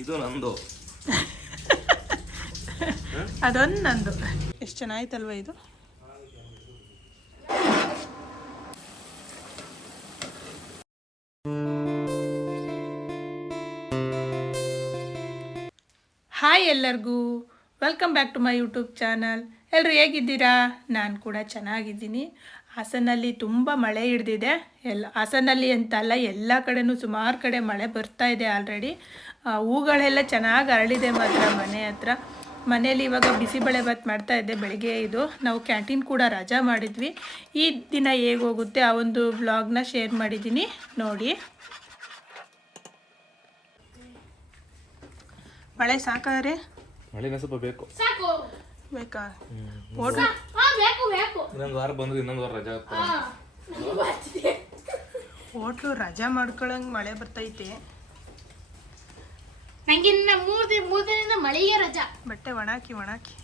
ಇದು ನಂದು. ಅದೊಂದು ನಂದು. ಎಷ್ಟು ಚೆನ್ನಾಯ್ತಲ್ವ ಇದು? ಹಾಯ್ ಎಲ್ಲರಿಗೂ. Welcome back to my YouTube channel ಎಲ್ಲರೂ ಹೇಗಿದ್ದೀರಾ? ನಾನು ಕೂಡ ಚೆನ್ನಾಗಿದ್ದೀನಿ. ಹಾಸನಲ್ಲಿ ತುಂಬ ಮಳೆ ಹಿಡ್ದಿದೆ. ಎಲ್ಲ ಹಾಸನಲ್ಲಿ ಅಂತಲ್ಲ, ಎಲ್ಲ ಕಡೆನೂ ಸುಮಾರು ಕಡೆ ಮಳೆ ಬರ್ತಾ ಇದೆ ಆಲ್ರೆಡಿ ಹೂಗಳೆಲ್ಲ ಚೆನ್ನಾಗಿ ಅರಳಿದೆ ಮಾತ್ರ ಮನೆ ಹತ್ರ. ಮನೇಲಿ ಇವಾಗ ಬಿಸಿಬೇಳೆ ಭಾತ್ ಮಾಡ್ತಾ ಇದ್ದೆ ಬೆಳಿಗ್ಗೆ ಇದು. ನಾವು ಕ್ಯಾಂಟೀನ್ ಕೂಡ ರಜಾ ಮಾಡಿದ್ವಿ. ಈ ದಿನ ಹೇಗೆ ಹೋಗುತ್ತೆ ಆ ಒಂದು ವ್ಲಾಗ್ನ ಶೇರ್ ಮಾಡಿದ್ದೀನಿ ನೋಡಿ. ಮಳೆ ಸಾಕಾದ್ರೆ? ಮಳೆನ ಸ್ವಲ್ಪ ಬೇಕು. ಸಾಕು. ಬೇಕಾ? ಹಾ ಬೇಕು ಬೇಕು. ಇನ್ನೊಂದು ವಾರ ಬಂದ್ರೆ ಇನ್ನೊಂದು ವಾರ ರಜಾ ಹಾ ನನಗೂ ಬರ್ತಿದೆ. ಹೋಟ್ಲು ರಜಾ ಮಾಡ್ಕೊಳಂಗೆ ಮಳೆ ಬರ್ತೈತೆ. ನಂಗೆ ಇನ್ನ ಮೂರ್ ದಿನ ಮೂರ್ ದಿನದಿಂದ ಮಳೆಗೆ ರಜಾ. ಬಟ್ಟೆ ಒಣಾಕಿ ಒಣಾಕಿ.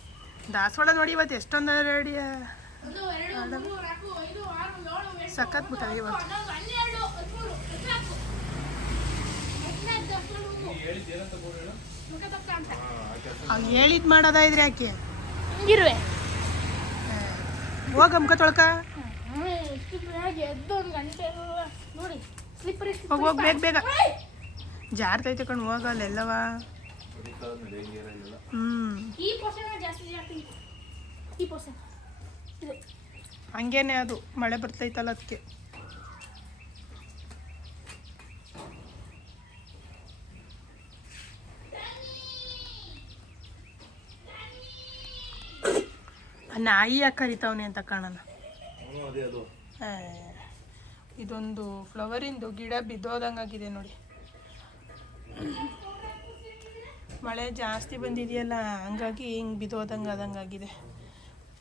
ದಾಸವಾಳ ನೋಡಿ ಇವತ್ತು ಎಷ್ಟೊಂದು ರೆಡಿ? ಒಂದು ಎರಡು ಮೂರು ನಾಲ್ಕು ಐದು ಆರು ಏಳು ಎಂಟು ಸಖತ್ ಬಿಟ್ಟವೆ ಇವತ್ತು. ಅವ್ನು ಹೇಳಿದ್ ಮಾಡೋದ ಇದ್ರೆ ಯಾಕೆ? ಹಂಗಿರುವೆ. ಹೋಗ ಮುಖ ತೊಳ್ಕ. ಎದ್ದು ಒಂದು ಗಂಟೆ ನೋಡಿ. ಸ್ಲಿಪ್ಪರ್ ಹೋಗ್ ಬೇಗ ಬೇಗ. ಜಾರ್ತೈತೆ ಕಣ್ ಹೋಗಲ್ಲ ಎಲ್ಲವ ಹ್ಮ್. ಈ ಪೋರ್ಷನ್ ಜಾಸ್ತಿ ಜಾಸ್ತಿ ಈ ಪೋರ್ಷನ್ ಇದು. ಹಂಗೇನೆ ಅದು ಮಳೆ ಬರ್ತೈತಲ್ಲ ಅದಕ್ಕೆ ನಾಯಿ ಯಾಕೆ ಕರಿತಾವನೆ ಅಂತ ಕಾಣೋಣ ಏ, ಇದೊಂದು ಫ್ಲವರಿಂದು ಗಿಡ ಬಿದ್ದೋದಂಗಾಗಿದೆ ನೋಡಿ. ಮಳೆ ಜಾಸ್ತಿ ಬಂದಿದೆಯಲ್ಲ, ಹಂಗಾಗಿ ಹಿಂಗೆ ಬಿದ್ದೋದಂಗೆ ಆದಂಗಾಗಿದೆ.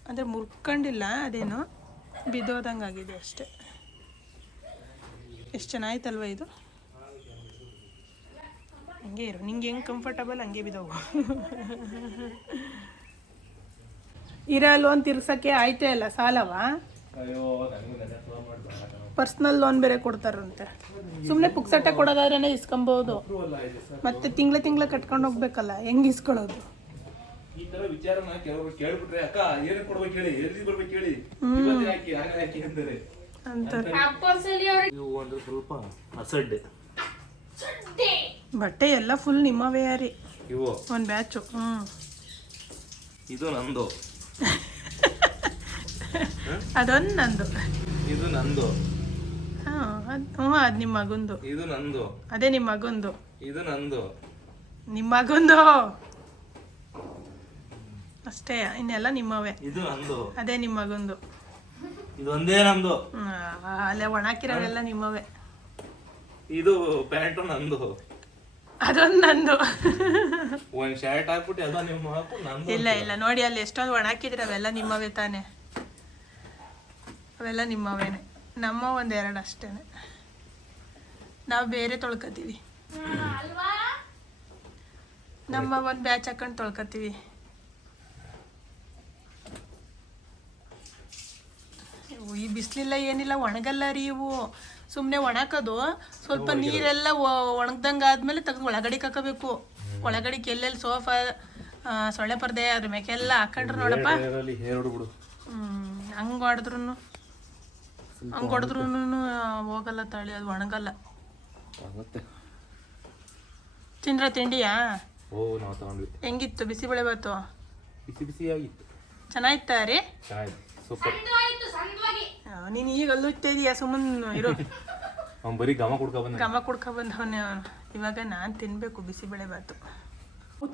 ಅಂದರೆ ಮುರ್ಕೊಂಡಿಲ್ಲ ಅದೇನೋ ಬಿದ್ದೋದಂಗಾಗಿದೆ ಅಷ್ಟೆ. ಎಷ್ಟು ಚೆನ್ನಾಯ್ತಲ್ವ ಇದು? ಹಂಗೆ ಇರು, ನಿಂಗೆ ಹೆಂಗೆ ಕಂಫರ್ಟಬಲ್ ಹಂಗೆ ಬಿದ್ದೋಗು ಇರೋ ಅಂತ ತಿರ್ಸೋಕ್ಕೆ ಆಯ್ತೇ ಅಲ್ಲ ಸಾಲವಾ? ಪರ್ಸ್ನಲ್ ಲೋನ್ ಬೇರೆ ಕೊಡ್ತಾರಂತೆ. ಸುಮ್ಮನೆ ಪುಕ್ಸಟ್ಟೆ ಕೊಡೋದಾದ್ರೆ ಇಸ್ಕೊಬೋದು. ಮತ್ತೆ ತಿಂಗಳ ತಿಂಗಳ ಕಟ್ಕೊಂಡು ಹೋಗ್ಬೇಕಲ್ಲ ಹೆಂಗೆ ಇಸ್ಕೊಳ್ಳೋದು? ಈ ತರ ವಿಚಾರನ ಕೆಲವರು ಕೇಳ್ಬಿಟ್ರೆ ಅಕ್ಕ ಏನು ಕೊಡ್ಬೇಕು ಹೇಳಿ ಎಲ್ಲಿ ಬರ್ಬೇಕು ಹೇಳಿ? ಇವತ್ತೇ ಹಾಕಿ ಆಗ ಹಾಕಿ ಅಂತಾರೆ. ಅಂತಾರೆ. ಇವು ಅಂದ್ರೆ ಸ್ವಲ್ಪ ಅಸಡ್ಡೆ. ಬಟ್ಟೆ ಎಲ್ಲ ಫುಲ್ ನಿಮ್ಮ ರೀ ಇವು. ಒಂದು ಬ್ಯಾಚು ಹ್ಞೂ ಇದು ನಂದು. ಅದೊಂದು ನಂದು. ಇದು ನಂದು. ಹಾಂ ಅದು ಹ್ಮ್, ಅದು ಮಗಂದು. ಇದು ನಂದು. ಅದೇ ನಿಮ್ಮ ಮಗಂದು. ಇದು ನಂದು. ನಿಮ್ಮ ಮಗಂದು? ಅಷ್ಟೇ ಇನ್ನೆಲ್ಲ ನಿಮ್ಮವೇ. ಇದು ನಂದು. ಅದೇ ನಿಮ್ಮ ಮಗಂದು. ಇದು ಒಂದೇ ನಂದು. ಹ್ಮ್, ಅಲ್ಲೇ ಒಣಾಕಿರೋವೆಲ್ಲ ನಿಮ್ಮವೇ. ಇದು ಪ್ಯಾಂಟು ನಂದು. ಅದೊಂದು ನಂದು. ಒಂದ್ ಶರ್ಟ್ ಹಾಕ್ಬಿಟ್ಟು ಎಲ್ಲ ನಿಮ್ಮ ಹಾಕು ನಂದು ಇಲ್ಲ ಇಲ್ಲ ನೋಡಿ ಅಲ್ಲಿ ಎಷ್ಟೊಂದು ಒಣಾಕಿದ್ರೆ ಅವೆಲ್ಲ ನಿಮ್ಮವೇ ತಾನೆ. ಅವೆಲ್ಲ ನಿಮ್ಮವೇನೆ. ನಮ್ಮ ಒಂದೆರಡು ಅಷ್ಟೇ ನಾವು ಬೇರೆ ತೊಳ್ಕೊತೀವಿ. ನಮ್ಮ ಒಂದು ಬ್ಯಾಚ್ ಹಾಕೊಂಡು ತೊಳ್ಕೊತೀವಿ. ಈ ಬಿಸಿಲಿಲ್ಲ ಏನಿಲ್ಲ ಒಣಗಲ್ಲ ರೀ ಇವು. ಸುಮ್ಮನೆ ಒಣಕೋದು. ಸ್ವಲ್ಪ ನೀರೆಲ್ಲ ಒಣಗ್ದಂಗೆ ಆದಮೇಲೆ ತೆಗೆದು ಒಳಗಡೆ ಹಾಕೋಬೇಕು. ಒಳಗಡೆಗೆ ಎಲ್ಲೆಲ್ಲಿ ಸೋಫಾ ಸೊಳ್ಳೆ ಪರ್ದೆ ಅದ್ರ ಮೇಕೆಲ್ಲ ಹಾಕೊಂಡ್ರು ನೋಡಪ್ಪ. ಹ್ಞೂ ಹಂಗೆ ಹೊಡೆದ್ರು ಹಂಗೆ ಹೊಡೆದ್ರು ಹೋಗಲ್ಲ ತಳಿ ಅದು ಒಣಗಲ್ಲ. ಆಗುತ್ತೆ. ತಿಂದ್ರ ತಿಂಡಿಯಾ? ಓ ನಾವು ತಗೊಂಡ್ವಿ. ಹೆಂಗಿತ್ತು? ಬಿಸಿಬೇಳೆ ಬಾತು? ಬಿಸಿ ಬಿಸಿ ಆಗಿತ್ತು ಚೆನ್ನಾಗಿತ್ತಾ ರೀ? ಸೂಪರ್. ನೀನು ಈಗ ಅಲ್ಲುತ್ತಾ ಇದೀಯಾ? ಸುಮ್ಮನೆ ಇರು. ಅವ್ನು ಬರೀ ಗಮ ಕುಡ್ಕ ಬಂದ ಗಮ ಕುಡ್ಕ ಬಂದವನೇ ಅವನು. ಇವಾಗ ನಾನು ತಿನ್ನಬೇಕು ಬಿಸಿಬೇಳೆ ಬಾತು.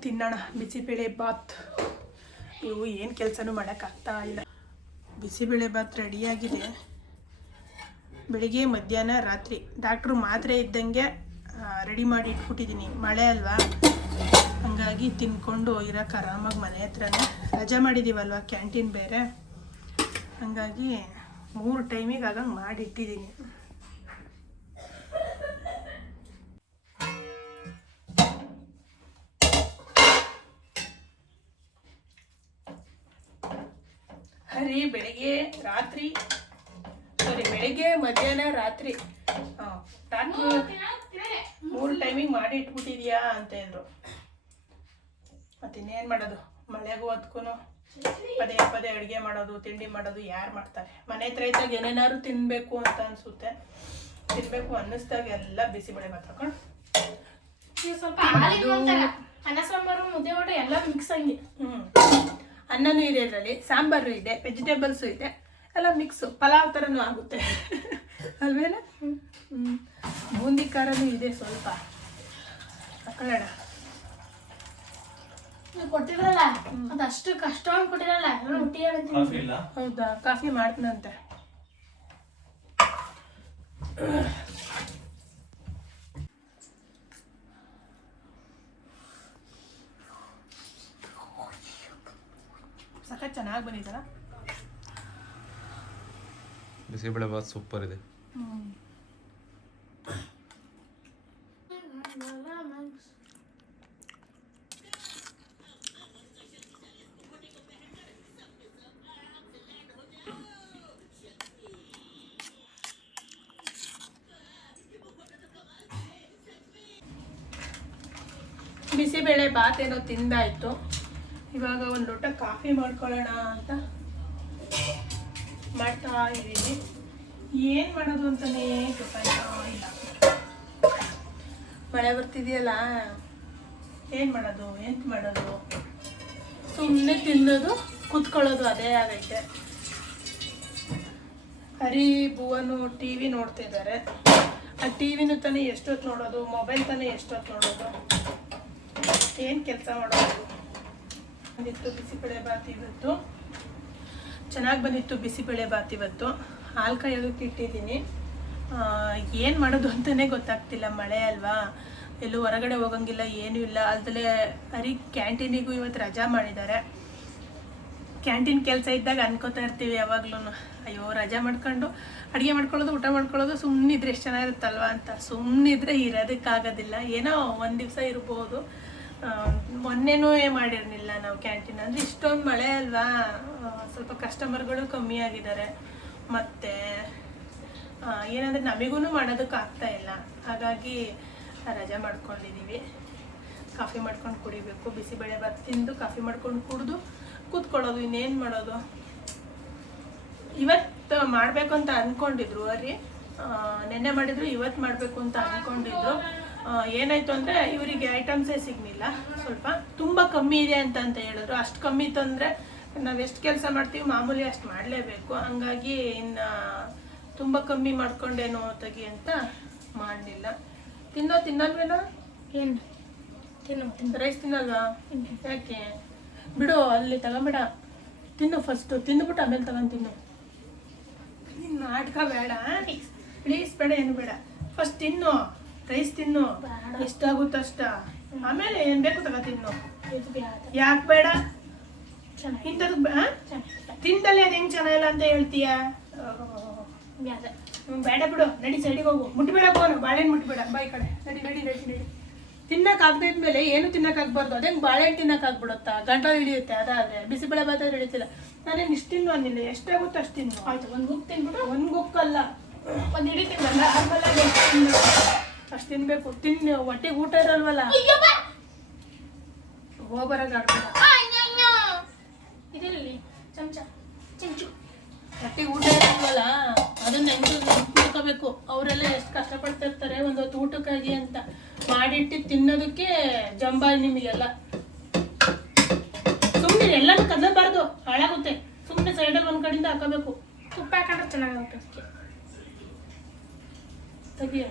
ತಿನ್ನೋಣ. ಬಿಸಿಬೇಳೆ ಬಾತ್. ಇವು ಏನು ಕೆಲಸನೂ ಮಾಡೋಕ್ಕಾಗ್ತಾ ಇಲ್ಲ. ಬಿಸಿಬೇಳೆ ಬಾತ್ ರೆಡಿಯಾಗಿದೆ ಬೆಳಿಗ್ಗೆ, ಮಧ್ಯಾಹ್ನ, ರಾತ್ರಿ. ಡಾಕ್ಟ್ರು ಮಾತ್ರೆ ಇದ್ದಂಗೆ ರೆಡಿ ಮಾಡಿ ಇಟ್ಬಿಟ್ಟಿದ್ದೀನಿ. ಮಳೆ ಅಲ್ವಾ? ಹಂಗಾಗಿ ತಿನ್ಕೊಂಡು ಇರೋಕ್ಕೆ ಆರಾಮಾಗಿ ಮನೆ ಹತ್ರನೇ. ರಜೆ ಮಾಡಿದ್ದೀವಲ್ವ ಕ್ಯಾಂಟೀನ್ ಬೇರೆ. ಹಂಗಾಗಿ ಮೂರು ಟೈಮಿಗೆ ಆಗಂಗೆ ಮಾಡಿ ಇಟ್ಟಿದ್ದೀನಿ. ಹರಿ, ಬೆಳಿಗ್ಗೆ, ರಾತ್ರಿ. ಬೆಳಿಗ್ಗೆ ಮಧ್ಯಾಹ್ನ ರಾತ್ರಿ. ಡಾಕ್ಟ್ರು ಮೂರು ಟೈಮಿಗೆ ಮಾಡಿ ಇಟ್ಬಿಟ್ಟಿದ್ಯಾ ಅಂತ ಇದ್ರು ಮತ್ತಿನ್ನೇನು ಮಾಡೋದು? ಮಳೆಗೂ ಅದಕ್ಕೂ ಪದೇ ಪದೇ ಅಡುಗೆ ಮಾಡೋದು ತಿಂಡಿ ಮಾಡೋದು ಯಾರು ಮಾಡ್ತಾರೆ? ಮನೆ ಹತ್ರ ಇದ್ದಾಗ ಏನೇನಾದ್ರು ತಿನ್ನಬೇಕು ಅಂತ ಅನಿಸುತ್ತೆ. ತಿನ್ನಬೇಕು ಅನ್ನಿಸ್ದಾಗ ಎಲ್ಲ ಬಿಸಿಬೇಳೆ ಭಾತ್ ಹಾಕೊಂಡು. ಸ್ವಲ್ಪ ಅನ್ನ ಸಾಂಬಾರು ಮುದ್ದೆ ಊಟ ಎಲ್ಲ ಮಿಕ್ಸ್ ಆಗಿ. ಹ್ಞೂ ಅನ್ನನೂ ಇದೆ ಇದರಲ್ಲಿ ಸಾಂಬಾರು ಇದೆ ವೆಜಿಟೇಬಲ್ಸು ಇದೆ. ಎಲ್ಲ ಮಿಕ್ಸು ಪಲಾವ್ ಥರನೂ ಆಗುತ್ತೆ. ಅಲ್ವೇನ? ಹ್ಞೂ ಬೂಂದಿ ಖಾರನೂ ಇದೆ ಸ್ವಲ್ಪ. ಹಾಕೊಳ್ಳೋಣ. ಕೊಟ್ಟಿರಲ್ಲ ಅದು ಅಷ್ಟು ಕಷ್ಟವಾಗಿ ಕೊಟ್ಟಿರಲ್ಲ. ಹೌದಾ? ಕಾಫಿ ಮಾಡ್ತೀನಂತೆ. ಸಖತ್ ಚೆನ್ನಾಗಿ ಬಂದಿದ್ದಲ್ಲ ಬಿಸಿಬೇಳೆ ಭಾತ್ ಸೂಪರ್ ಇದೆ ಬಿಸಿಬೇಳೆ ಬಾತ್ ಏನೋ ತಿಂದಾಯ್ತು. ಇವಾಗ ಒಂದು ಲೋಟ ಕಾಫಿ ಮಾಡ್ಕೊಳ್ಳೋಣ ಅಂತ ಮಾಡ್ತಾ ಇದ್ದೀನಿ ಏನು ಮಾಡೋದು ಅಂತಲೇ ಗೊತ್ತಾಯ್ತಾ ಇಲ್ಲ. ಮಳೆ ಬರ್ತಿದೆಯಲ್ಲ? ಏನು ಮಾಡೋದು? ಎಂತ ಮಾಡೋದು? ಸುಮ್ಮನೆ ತಿನ್ನೋದು ಕುತ್ಕೊಳ್ಳೋದು ಅದೇ ಆಗೈತೆ. ಹರಿ ಬುವನು ಟಿ ವಿ ನೋಡ್ತಿದ್ದಾರೆ ಆ ಟಿ ವಿನೂ ತಾನೇ ಎಷ್ಟೊತ್ತು ನೋಡೋದು? ಮೊಬೈಲ್ ತಾನೇ ಎಷ್ಟೊತ್ತು ನೋಡೋದು? ಏನು ಕೆಲಸ ಮಾಡೋದು? ಬಿಸಿ ಕಡೆ ಬಾತ್ ಇವತ್ತು ಚೆನ್ನಾಗಿ ಬಂದಿತ್ತು ಬಿಸಿಬೇಳೆ ಬಾತ್ ಇವತ್ತು. ಹಾಲು ಕಾಯೋದಕ್ಕೆ ಇಟ್ಟಿದ್ದೀನಿ. ಏನು ಮಾಡೋದು ಅಂತಲೇ ಗೊತ್ತಾಗ್ತಿಲ್ಲ, ಮಳೆ ಅಲ್ವಾ? ಎಲ್ಲೂ ಹೊರಗಡೆ ಹೋಗಂಗಿಲ್ಲ, ಏನೂ ಇಲ್ಲ. ಅಲ್ದಲೆ ಅರಿ ಕ್ಯಾಂಟೀನಿಗೂ ಇವತ್ತು ರಜಾ ಮಾಡಿದ್ದಾರೆ. ಕ್ಯಾಂಟೀನ್ ಕೆಲಸ ಇದ್ದಾಗ ಅನ್ಕೋತಾ ಇರ್ತೀವಿ ಯಾವಾಗ್ಲೂ ಅಯ್ಯೋ, ರಜಾ ಮಾಡ್ಕೊಂಡು ಅಡುಗೆ ಮಾಡ್ಕೊಳ್ಳೋದು, ಊಟ ಮಾಡ್ಕೊಳ್ಳೋದು ಸುಮ್ಮನಿದ್ರೆ ಎಷ್ಟು ಚೆನ್ನಾಗಿರುತ್ತಲ್ವ ಅಂತ. ಸುಮ್ಮನಿದ್ರೆ ಇರೋದಕ್ಕಾಗೋದಿಲ್ಲ. ಏನೋ ಒಂದು ದಿವಸ ಇರ್ಬೋದು. ಮೊನ್ನೆನೂ ಮಾಡಿರಲಿಲ್ಲ ನಾವು ಕ್ಯಾಂಟೀನ್. ಅಂದರೆ ಇಷ್ಟೊಂದು ಮಳೆ ಅಲ್ವಾ? ಸ್ವಲ್ಪ ಕಸ್ಟಮರ್ಗಳು ಕಮ್ಮಿ ಆಗಿದ್ದಾರೆ. ಮತ್ತು ಏನಂದರೆ ನಮಗೂ ಮಾಡೋದಕ್ಕೆ ಆಗ್ತಾ ಇಲ್ಲ. ಹಾಗಾಗಿ ರಜೆ ಮಾಡ್ಕೊಂಡಿದ್ದೀವಿ ಕಾಫಿ ಮಾಡ್ಕೊಂಡು ಕುಡಿಬೇಕು. ಬಿಸಿಬೇಳೆ ಭಾತ್ ತಿಂದು ಕಾಫಿ ಮಾಡ್ಕೊಂಡು ಕುಡಿದು ಕೂತ್ಕೊಳ್ಳೋದು, ಇನ್ನೇನು ಮಾಡೋದು? ಇವತ್ತು ಮಾಡಬೇಕು ಅಂತ ಅಂದ್ಕೊಂಡಿದ್ರು ಅರಿ. ನೆನ್ನೆ ಮಾಡಿದ್ರು, ಇವತ್ತು ಮಾಡಬೇಕು ಅಂತ ಅಂದ್ಕೊಂಡಿದ್ರು ಏನಾಯ್ತು ಅಂದರೆ ಇವರಿಗೆ ಐಟಮ್ಸೇ ಸಿಗ್ಲಿಲ್ಲ. ಸ್ವಲ್ಪ ತುಂಬ ಕಮ್ಮಿ ಇದೆ ಅಂತ ಅಂತ ಹೇಳಿದ್ರು. ಅಷ್ಟು ಕಮ್ಮಿ ಇತ್ತು ಅಂದರೆ ನಾವು ಎಷ್ಟು ಕೆಲಸ ಮಾಡ್ತೀವಿ ಮಾಮೂಲಿ ಅಷ್ಟು ಮಾಡಲೇಬೇಕು. ಹಂಗಾಗಿ ಇನ್ನು ತುಂಬ ಕಮ್ಮಿ ಮಾಡ್ಕೊಂಡೇನೋ ತೆಗಿ ಅಂತ ಮಾಡಲಿಲ್ಲ. ತಿನ್ನೋ ತಿನ್ನಲ್ವೇನ? ಏನು? ತಿನ್ನು ರೈಸ್ ತಿನ್ನಲ್ವಾ? ಯಾಕೆ? ಬಿಡು ಅಲ್ಲಿ ತಗೊಂಬೇಡ. ತಿನ್ನು ಫಸ್ಟು ತಿಂದುಬಿಟ್ಟು ಆಮೇಲೆ ತಗೊಂಡು ತಿನ್ನು. ನಿನ್ನ ನಾಟಕ ಬೇಡ. ಪ್ಲೀಸ್ ಬೇಡ ಏನು ಬೇಡ. ಫಸ್ಟ್ ತಿನ್ನು. ರೈಸ್ ತಿನ್ನು. ಬೇಡ. ಎಷ್ಟಾಗುತ್ತೋ ಅಷ್ಟ. ಆಮೇಲೆ ಏನ್ ಬೇಕು ತಗ ತಿನ್ನು. ಯಾಕೆ ಬೇಡ? ಇಂಥದ್ದು? ತಿಂದಲ್ಲಿ ಅದು ಹೆಂಗೆ ಚೆನ್ನಾಗಿಲ್ಲ ಅಂತ ಹೇಳ್ತೀಯ? ಬೇಡ ಬೇಡ ಬಿಡು. ನಡಿ ಸೈಡಿಗೆ ಹೋಗು. ಮುಟ್ಬೇಡ ಫೋನು ಬಾಳೆಹಣ್ಣು ಮುಟ್ಬೇಡ. ಬಾಯಿ ಕಡೆ. ನಡಿ ನಡಿ ನಡಿ ನಡಿ. ತಿನ್ನಕ್ ಇದ್ಮೇಲೆ ಏನು ತಿನ್ನಕ್ ಆಗ್ಬಾರ್ದು? ಅದೇ ಬಾಳೆಹಣ್ಣು ತಿನ್ನಕ್ ಆಗ್ಬಿಡುತ್ತಾ? ಗಂಟ ಹಿಡಿಯುತ್ತೆ. ಅದಾದ್ರೆ ಬಿಸಿಬೇಳೆ ಭಾತ ಹಿಡಿತಿಲ್ಲ ನಾನೇನು ಇಷ್ಟು ತಿನ್ನು ಅನ್ನಿಲ್ಲ. ಎಷ್ಟಾಗುತ್ತೋ ಅಷ್ಟು ತಿನ್ನು. ಆಯ್ತು ಒಂದು ಗುಕ್ ತಿನ್ಬಿಟ್ಟು ಒಂದು ಗುಕ್ಕಲ್ಲ ಒಂದು ಹಿಡಿ ತಿನ್ನಲ್ಲ ತಿನ್ನು? ಅಷ್ಟು ತಿನ್ಬೇಕು. ತಿನ್ನಿ ಹೊಟ್ಟೆಗೆ ಊಟ ಇರಲ್ವಲ್ಲ? ಹೋಗ್ಬರಾಗ ಇದಿರಲಿ ಚಮಚ ಚಮಚು. ಹೊಟ್ಟೆಗೆ ಊಟ ಇರಲ್ವಲ್ಲ? ಅದನ್ನ ಹೆಂಗ್ ಅವರೆಲ್ಲ ಎಷ್ಟು ಕಷ್ಟಪಡ್ತಿರ್ತಾರೆ ಒಂದು ಹೊತ್ತು ಊಟಕ್ಕಾಗಿ ಅಂತ. ಮಾಡಿಟ್ಟು ತಿನ್ನೋದಕ್ಕೆ ಜಂಬ ನಿಮಗೆಲ್ಲ. ಸುಮ್ಮನೆ ಎಲ್ಲನೂ ಕದಬಾರ್ದು ಹಾಳಾಗುತ್ತೆ. ಸುಮ್ಮನೆ ಸೈಡಲ್ಲಿ ಒಂದು ಕಡೆಯಿಂದ ಹಾಕೋಬೇಕು. ತುಪ್ಪ ಹಾಕೊಂಡ್ರೆ ಚೆನ್ನಾಗುತ್ತೆ ಅದಕ್ಕೆ ತೆಗಿಯ?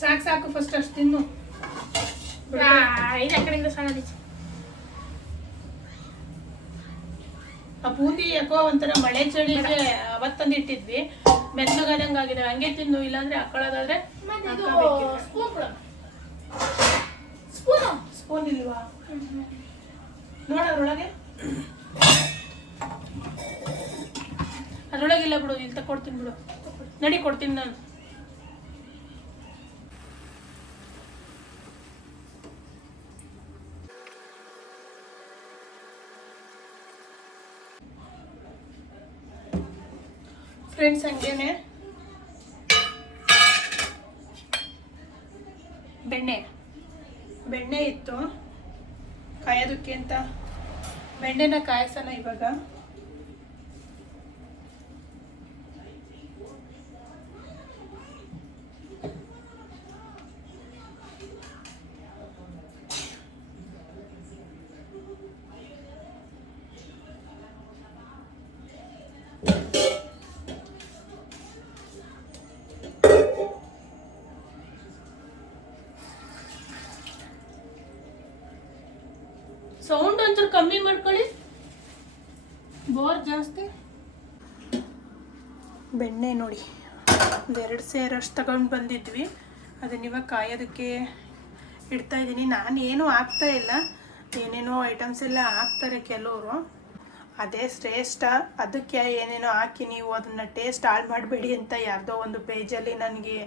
ಸಾಕು ಸಾಕು ಫಸ್ಟ್ ಅಷ್ಟು ತಿನ್ನು. ಇದು ಆ ಕಡೆಯಿಂದ ಸಣ್ಣ ಆ ಬೂಂದಿ ಯಾಕೋ ಒಂಥರ ಮಳೆ ಚಳಿಗೆ ಅವತ್ತಂದು ಇಟ್ಟಿದ್ವಿ. ಮೆತ್ತಗಾದಂಗೆ ಆಗಿದೆ. ಹಂಗೆ ತಿನ್ನು ಇಲ್ಲಾಂದ್ರೆ ಹಾಕೊಳ್ಳೋದಾದ್ರೆ. ಸ್ಪೂನ್ ಸ್ಪೂನು ಇಲ್ವಾ? ನೋಡೋದ್ರೊಳಗೆ ಅದ್ರೊಳಗಿಲ್ಲ ಬಿಡು ಇಲ್ಲಿ ತಕೊಡ್ತೀನಿ ಬಿಡು. ನಡಿ ಕೊಡ್ತೀನಿ ನಾನು. ಫ್ರೆಂಡ್ಸ್ ಹಂಗೇನೆ? ಬೆಣ್ಣೆ. ಬೆಣ್ಣೆ ಇತ್ತು. ಕಾಯೋದಕ್ಕೆ ಅಂತ. ಬೆಣ್ಣೆನ ಕಾಯಿಸೋಣ ಇವಾಗ. ಒಂಚೂರು ಕಮ್ಮಿ ಮಾಡ್ಕೊಳ್ಳಿ. ಬೋರ್ ಜಾಸ್ತಿ. ಬೆಣ್ಣೆ ನೋಡಿ. ಒಂದೆರಡು ಸೇರಷ್ಟು ತಗೊಂಡು ಬಂದಿದ್ವಿ. ಅದನ್ನ ಇವಾಗ ಕಾಯೋದಕ್ಕೆ ಇಡ್ತಾ ಇದ್ದೀನಿ ನಾನು ಏನೂ ಹಾಕ್ತಾ ಇಲ್ಲ. ಏನೇನೋ ಐಟಮ್ಸ್ ಎಲ್ಲ ಹಾಕ್ತಾರೆ ಕೆಲವರು. ಅದೇ ಶ್ರೇಷ್ಠ. ಅದಕ್ಕೆ ಏನೇನೋ ಹಾಕಿ ನೀವು ಅದನ್ನು ಟೇಸ್ಟ್ ಹಾಳು ಮಾಡಬೇಡಿ ಅಂತ ಯಾವುದೋ ಒಂದು ಪೇಜಲ್ಲಿ ನನಗೆ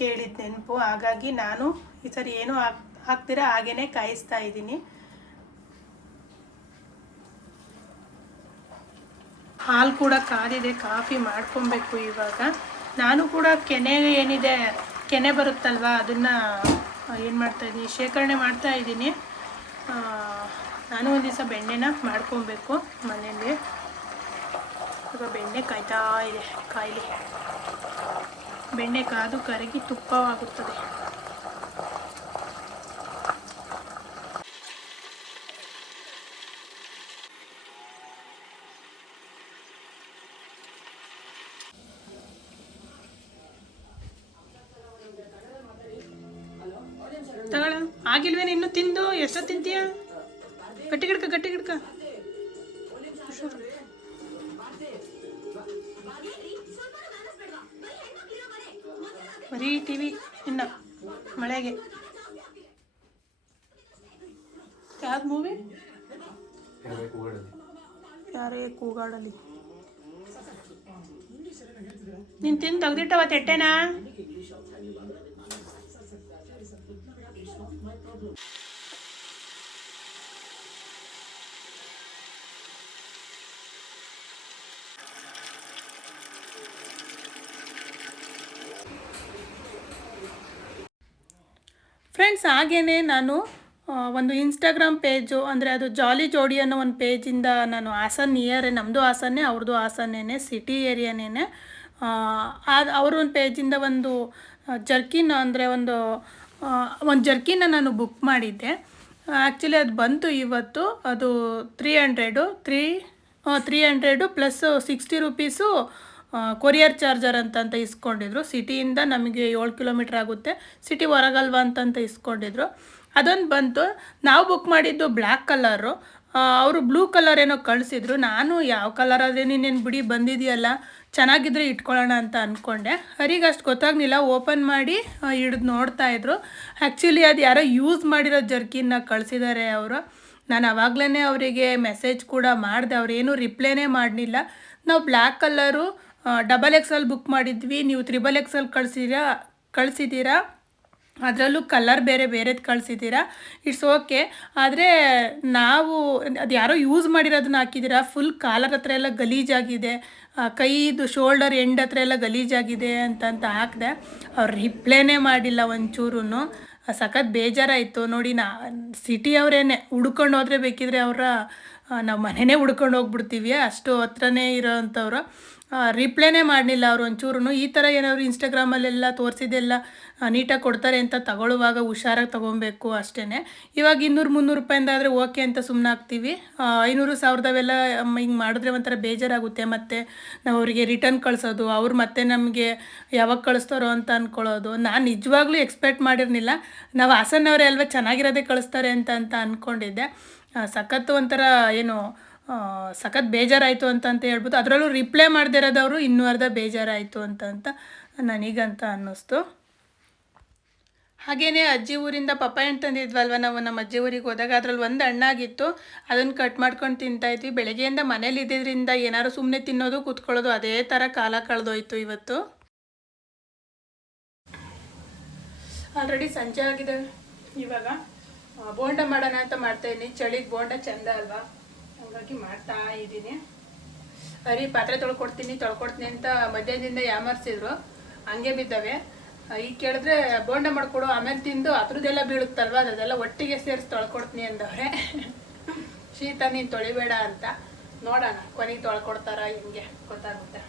ಕೇಳಿದ ನೆನಪು. ಹಾಗಾಗಿ ನಾನು ಈ ಸರಿ ಏನೂ ಹಾಕ್ ಹಾಕ್ತೀರಾ ಹಾಗೇ ಕಾಯಿಸ್ತಾ ಇದ್ದೀನಿ ಹಾಲು ಕೂಡ ಕಾದಿದೆ, ಕಾಫಿ ಮಾಡ್ಕೊಬೇಕು ಇವಾಗ. ನಾನು ಕೂಡ ಕೆನೆ ಏನಿದೆ, ಕೆನೆ ಬರುತ್ತಲ್ವ, ಅದನ್ನು ಏನು ಮಾಡ್ತಾ ಇದ್ದೀನಿ, ಶೇಖರಣೆ ಮಾಡ್ತಾ ಇದ್ದೀನಿ. ನಾನು ಒಂದು ದಿವಸ ಬೆಣ್ಣೆನ ಮಾಡ್ಕೊಬೇಕು ಮನೆಯಲ್ಲಿ. ಇವಾಗ ಬೆಣ್ಣೆ ಕಾಯ್ತಾ ಇದೆ, ಕಾಯಿಲೆ. ಬೆಣ್ಣೆ ಕಾದು ಕರಗಿ ತುಪ್ಪವಾಗುತ್ತದೆ ತಗೊಳ ಆಗಿಲ್ವೇನು ಇನ್ನು ತಿಂದು? ಎಷ್ಟೋ ತಿಂತೀಯ? ಗಟ್ಟಿ ಗಿಡ್ಕ ಗಟ್ಟಿ ಗಿಡ್ಕ. ಬರೀ ಟಿವಿ, ಇನ್ನ ಮಳೆಗೆ. ಯಾವ್ದು ಮೂವಿ ಯಾರೇ ಕೂಗಾಡಲಿ. ನೀನು ತಿಂದು ತೆಗ್ದಿಟ್ಟವ ತೆಟ್ಟೆನಾ ಫ್ರೆಂಡ್ಸ್ ಹಾಗೇ ನಾನು ಒಂದು ಇನ್ಸ್ಟಾಗ್ರಾಮ್ ಪೇಜು ಅಂದರೆ ಅದು ಜಾಲಿ ಜೋಡಿ ಅನ್ನೋ ಒಂದು ಪೇಜಿಂದ ನಾನು ಹಾಸನ್ ನಿಯರ್ ನಮ್ಮದು ಹಾಸನ್ನೇ ಅವ್ರದ್ದು ಹಾಸನ್ನೇ ಸಿಟಿ ಏರಿಯಾನೇ ಅದು ಅವ್ರ ಒಂದು ಪೇಜಿಂದ ಒಂದು ಜರ್ಕಿನ್ ಅಂದರೆ ಒಂದು ಒಂದು ಜರ್ಕಿನ ನಾನು ಬುಕ್ ಮಾಡಿದ್ದೆ. ಆ್ಯಕ್ಚುಲಿ ಅದು ಬಂತು ಇವತ್ತು, ಅದು three hundred three three hundred plus sixty rupees courier charger ಅಂತಂತ ಇಸ್ಕೊಂಡಿದ್ರು. ಸಿಟಿಯಿಂದ ನಮಗೆ ಏಳು ಕಿಲೋಮೀಟ್ರ್ ಆಗುತ್ತೆ. ಸಿಟಿ ಹೊರಗಲ್ವಾ ಅಂತಂತ ಇಸ್ಕೊಂಡಿದ್ರು. ಅದೊಂದು ಬಂತು. ನಾವು ಬುಕ್ ಮಾಡಿದ್ದು ಬ್ಲ್ಯಾಕ್ ಕಲರು ಅವರು ಬ್ಲೂ ಕಲರ್ ಏನೋ ಕಳಿಸಿದ್ರು. ನಾನು ಯಾವ ಕಲರ್ ಆದರೆ ನೀನೇನು ಬಿಡಿ, ಬಂದಿದೆಯಲ್ಲ, ಚೆನ್ನಾಗಿದ್ರೆ ಇಟ್ಕೊಳ್ಳೋಣ ಅಂತ ಅಂದ್ಕೊಂಡೆ ಹರಿಗೆ ಅಷ್ಟು ಗೊತ್ತಾಗ್ಲಿಲ್ಲ. ಓಪನ್ ಮಾಡಿ ಹಿಡಿದು ನೋಡ್ತಾ ಇದ್ರು. ಆ್ಯಕ್ಚುಲಿ ಅದು ಯಾರೋ ಯೂಸ್ ಮಾಡಿರೋ ಜರ್ಕಿನ ಕಳಿಸಿದ್ದಾರೆ ಅವರು. ನಾನು ಆವಾಗಲೇ ಅವರಿಗೆ ಮೆಸೇಜ್ ಕೂಡ ಮಾಡಿದೆ. ಅವ್ರೇನು ರಿಪ್ಲೈನೇ ಮಾಡಲಿಲ್ಲ. ನಾವು black colour double XL book ಮಾಡಿದ್ವಿ. ನೀವು ತ್ರಿಬಲ್ ಎಕ್ಸಲ್ ಕಳಿಸಿರಾ ಕಳಿಸಿದ್ದೀರಾ ಅದರಲ್ಲೂ ಕಲರ್ ಬೇರೆ ಬೇರೆದು ಕಳಿಸಿದ್ದೀರಾ? ಇಟ್ಸ್ ಓಕೆ ಆದರೆ ನಾವು, ಅದು ಯಾರೋ ಯೂಸ್ ಮಾಡಿರೋದನ್ನ ಹಾಕಿದ್ದೀರಾ? ಫುಲ್ ಕಾಲರ್ ಹತ್ರ ಎಲ್ಲ ಗಲೀಜಾಗಿದೆ. ಕೈದು ಶೋಲ್ಡರ್ ಎಂಡ್ ಹತ್ರ ಎಲ್ಲ ಗಲೀಜಾಗಿದೆ ಅಂತಂತ ಹಾಕಿದೆ. ಅವ್ರು ರಿಪ್ಲೇನೇ ಮಾಡಿಲ್ಲ ಒಂಚೂರು ಸಖತ್ ಬೇಜಾರಾಯಿತು. ನೋಡಿ, ನಾ, ಸಿಟಿಯವರೇನೆ. ಹುಡ್ಕೊಂಡು ಹೋದರೆ ಬೇಕಿದ್ರೆ ಅವರ ನಾವು ಮನೆನೇ ಹುಡ್ಕೊಂಡು ಹೋಗ್ಬಿಡ್ತೀವಿ. ಅಷ್ಟು ಹತ್ರನೇ ಇರೋ ಅಂಥವ್ರು ರಿಪ್ಲೈನೇ ಮಾಡಲಿಲ್ಲ ಅವರು ಒಂಚೂರು ಈ ಥರ ಏನಾದ್ರು ಇನ್ಸ್ಟಾಗ್ರಾಮಲ್ಲೆಲ್ಲ ತೋರಿಸಿದೆಲ್ಲ ನೀಟಾಗಿ ಕೊಡ್ತಾರೆ ಅಂತ ತಗೊಳ್ಳುವಾಗ ಹುಷಾರಾಗಿ ತೊಗೊಬೇಕು ಅಷ್ಟೇ ಇವಾಗ ಇನ್ನೂರು ಮುನ್ನೂರು ರೂಪಾಯಿಂದಾದರೆ ಓಕೆ ಅಂತ ಸುಮ್ಮನೆ ಹಾಕ್ತೀವಿ. ಐನೂರು ಸಾವಿರದವೆಲ್ಲ ಹಿಂಗೆ ಮಾಡಿದ್ರೆ ಒಂಥರ ಬೇಜಾರಾಗುತ್ತೆ. ಮತ್ತು ನಾವು ಅವರಿಗೆ ರಿಟರ್ನ್ ಕಳಿಸೋದು, ಅವ್ರು ಮತ್ತೆ ನಮಗೆ ಯಾವಾಗ ಕಳಿಸ್ತಾರೋ ಅಂತ ಅಂದ್ಕೊಳ್ಳೋದು ನಾನು ನಿಜವಾಗ್ಲೂ ಎಕ್ಸ್ಪೆಕ್ಟ್ ಮಾಡಿರಲಿಲ್ಲ. ನಾವು ಹಾಸನ್ನವರೇ ಅಲ್ವಾ, ಚೆನ್ನಾಗಿರೋದೇ ಕಳಿಸ್ತಾರೆ ಅಂತ ಅಂತ ಅಂದ್ಕೊಂಡಿದ್ದೆ ಸಖತ್ತು ಒಂಥರ ಏನು ಸಖತ್ ಬೇಜಾರಾಯಿತು ಅಂತ ಅಂತ ಹೇಳ್ಬೋದು. ಅದರಲ್ಲೂ ರಿಪ್ಲೈ ಮಾಡದೇ ಇರೋದವರು ಇನ್ನೂ ಅರ್ಧ ಬೇಜಾರಾಯಿತು ಅಂತ ಅಂತ ನನಗಂತ ಅನ್ನಿಸ್ತು. ಹಾಗೇನೆ ಅಜ್ಜಿ ಊರಿಂದ ಪಪ್ಪಾಯ ತಂದಿದ್ವಲ್ವ ನಾವು ನಮ್ಮ ಅಜ್ಜಿ ಊರಿಗೆ ಹೋದಾಗ ಅದ್ರಲ್ಲಿ ಒಂದು ಹಣ್ಣಾಗಿತ್ತು. ಅದನ್ನು ಕಟ್ ಮಾಡ್ಕೊಂಡು ತಿಂತಾ ಇದ್ವಿ. ಬೆಳಗ್ಗೆಯಿಂದ ಮನೇಲಿ ಇದ್ದಿದ್ರಿಂದ ಏನಾದ್ರು ಸುಮ್ಮನೆ ತಿನ್ನೋದು, ಕೂತ್ಕೊಳ್ಳೋದು ಅದೇ ಥರ ಕಾಲ ಕಳೆದೋಯ್ತು ಇವತ್ತು. ಆಲ್ರೆಡಿ ಸಂಜೆ ಆಗಿದೆ. ಇವಾಗ ಬೋಂಡ ಮಾಡೋಣ ಅಂತ ಮಾಡ್ತಾಯಿದ್ದೀನಿ ಚಳಿಗೆ ಬೋಂಡ ಚಂದ ಅಲ್ವಾ? ಹಾಗಾಗಿ ಮಾಡ್ತಾ ಇದ್ದೀನಿ. ಅರಿ ಪಾತ್ರೆ ತೊಳ್ಕೊಡ್ತೀನಿ ತೊಳ್ಕೊಡ್ತೀನಿ ಅಂತ ಮಧ್ಯದಿಂದ ಯಾಮರ್ಸಿದ್ರು. ಹಂಗೆ ಬಿದ್ದಾವೆ. ಈಗ ಕೇಳಿದ್ರೆ ಬೋಂಡ ಮಾಡ್ಕೊಡು ಆಮೇಲೆ ತಿಂದು ಅದ್ರದ್ದೆಲ್ಲ ಬೀಳುತ್ತಲ್ವ? ಅದೆಲ್ಲ ಒಟ್ಟಿಗೆ ಸೇರಿಸಿ ತೊಳ್ಕೊಡ್ತೀನಿ ಅಂದವ್ರೆ. ಶೀತ ನೀನು ತೊಳಿಬೇಡ ಅಂತ. ನೋಡೋಣ ಕೊನೆಗೆ ತೊಳ್ಕೊಡ್ತಾರ ಹಿಂಗೆ? ಗೊತ್ತಾಗುತ್ತೆ.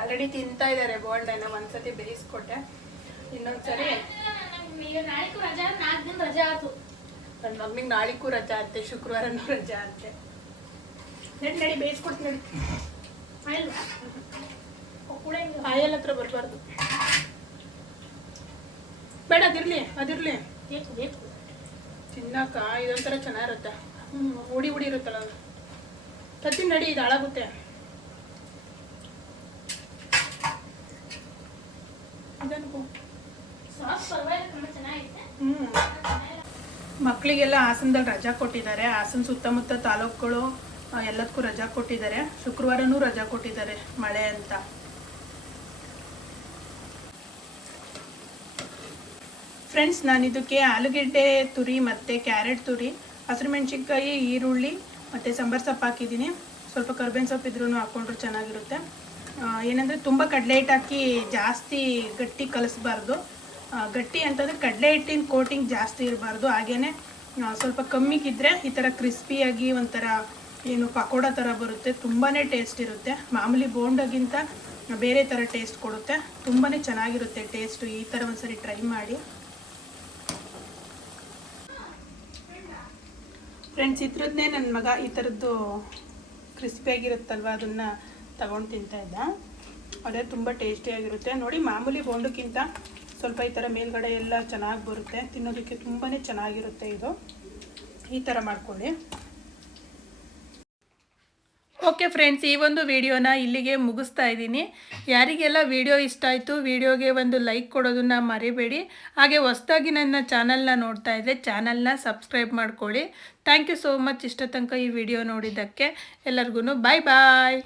ಆಲ್ರೆಡಿ ತಿಂತಾ ಇದ್ದಾರೆ ಬೋಂಡನ ಒಂದ್ಸತಿ ಬೇಯಿಸ್ಕೊಟ್ಟೆ. ಇನ್ನೊಂದ್ಸರಿ. ನನ್ನ ಮಗನಿಗೆ ನಾಳಿಗೂ ರಜಾ ಅಂತೆ ಶುಕ್ರವಾರನೂ ರಜಾ ಅಂತೆ. ನಡಿ ನಡಿ ಬೇಯಿಸ್ಕೊಡ್ತೀನಿ ನಡಿ. ಕೂಡ ಹಿಂಗೆ ಆಯಲ್ ಹತ್ರ ಬರಬಾರ್ದು. ಬೇಡ ಅದಿರಲಿ ಅದಿರಲಿ ಬೇಕು ಬೇಕು. ತಿನ್ನಾಕ ಇದೊಂಥರ ಚೆನ್ನಾಗಿರುತ್ತೆ. ಹ್ಞೂ ಉಡಿ ಉಡಿ ಇರುತ್ತಲ್ಲ ಅದು. ತತ್ತಿ ನಡಿ ಇದು ಹಾಳಾಗುತ್ತೆ. ಇದನ್ಕೋ. ಮಕ್ಕಳಿಗೆಲ್ಲ ಹಾಸನದಲ್ಲಿ ರಜಾ ಕೊಟ್ಟಿದ್ದಾರೆ. ಹಾಸನ ಸುತ್ತಮುತ್ತ ತಾಲೂಕುಗಳು ಎಲ್ಲದಕ್ಕೂ ರಜಾ ಕೊಟ್ಟಿದ್ದಾರೆ. ಶುಕ್ರವಾರನೂ ರಜಾ ಕೊಟ್ಟಿದ್ದಾರೆ ಮಳೆ ಅಂತ. ಫ್ರೆಂಡ್ಸ್ ನಾನು ಇದಕ್ಕೆ ಆಲೂಗೆಡ್ಡೆ ತುರಿ ಮತ್ತು ಕ್ಯಾರೆಟ್ ತುರಿ ಹಸಿರು ಮೆಣಸಿನ್ಕಾಯಿ ಈರುಳ್ಳಿ ಮತ್ತು ಸಾಂಬಾರು ಸೊಪ್ಪು ಹಾಕಿದ್ದೀನಿ. ಸ್ವಲ್ಪ ಕರ್ಬೇವಿನ ಸೊಪ್ಪು ಇದ್ರೂ ಹಾಕ್ಕೊಂಡ್ರು ಚೆನ್ನಾಗಿರುತ್ತೆ. ಏನಂದರೆ ತುಂಬ ಕಡಲೆ ಹಿಟ್ಟು ಹಾಕಿ ಜಾಸ್ತಿ ಗಟ್ಟಿ ಕಲಿಸ್ಬಾರ್ದು. ಗಟ್ಟಿ ಅಂತಂದರೆ ಕಡಲೆ ಹಿಟ್ಟಿನ ಕೋಟಿಂಗ್ ಜಾಸ್ತಿ ಇರಬಾರ್ದು. ಹಾಗೇನೆ ಆ, ಸ್ವಲ್ಪ ಕಮ್ಮಿಗಿದ್ರೆ ಈ ಥರ ಕ್ರಿಸ್ಪಿಯಾಗಿ ಒಂಥರ ಏನು ಪಕೋಡ ಥರ ಬರುತ್ತೆ ತುಂಬಾ ಟೇಸ್ಟ್ ಇರುತ್ತೆ. ಮಾಮೂಲಿ ಬೋಂಡಗಿಂತ ಬೇರೆ ಥರ ಟೇಸ್ಟ್ ಕೊಡುತ್ತೆ. ತುಂಬಾ ಚೆನ್ನಾಗಿರುತ್ತೆ ಟೇಸ್ಟು ಈ ಥರ ಒಂದ್ಸರಿ ಟ್ರೈ ಮಾಡಿ. ಫ್ರೆಂಡ್ಸ್ ಇದ್ರದ್ದೇ ನನ್ನ ಮಗ ಈ ಥರದ್ದು ಕ್ರಿಸ್ಪಿಯಾಗಿರುತ್ತಲ್ವ ಅದನ್ನು ತಗೊಂಡು ತಿಂತಾ ಇದ್ದ. ಅದೇ ತುಂಬ ಟೇಸ್ಟಿಯಾಗಿರುತ್ತೆ ನೋಡಿ, ಮಾಮೂಲಿ ಬೋಂಡಕ್ಕಿಂತ ಸ್ವಲ್ಪ ಈ ಥರ ಮೇಲ್ಗಡೆ ಎಲ್ಲ ಚೆನ್ನಾಗಿ ಬರುತ್ತೆ. ತಿನ್ನೋದಕ್ಕೆ ತುಂಬಾ ಚೆನ್ನಾಗಿರುತ್ತೆ ಇದು. ಈ ಥರ ಮಾಡ್ಕೊಳ್ಳಿ. ಓಕೆ ಫ್ರೆಂಡ್ಸ್, ಈ ಒಂದು ವಿಡಿಯೋನ ಇಲ್ಲಿಗೆ ಮುಗಿಸ್ತಾ ಇದ್ದೀನಿ. ಯಾರಿಗೆಲ್ಲ ವಿಡಿಯೋ ಇಷ್ಟ ಆಯಿತು, ವಿಡಿಯೋಗೆ ಒಂದು ಲೈಕ್ ಕೊಡೋದನ್ನ ಮರಿಬೇಡಿ. ಹಾಗೆ ಹೊಸದಾಗಿ ನನ್ನ ಚಾನಲ್ನ ನೋಡ್ತಾ ಇದ್ದರೆ ಚಾನಲ್ನ ಸಬ್ಸ್ಕ್ರೈಬ್ ಮಾಡ್ಕೊಳ್ಳಿ. ಥ್ಯಾಂಕ್ ಯು ಸೋ ಮಚ್ ಇಷ್ಟ ತನಕ ಈ ವಿಡಿಯೋ ನೋಡಿದ್ದಕ್ಕೆ. ಎಲ್ಲರಿಗೂ ಬಾಯ್ ಬಾಯ್.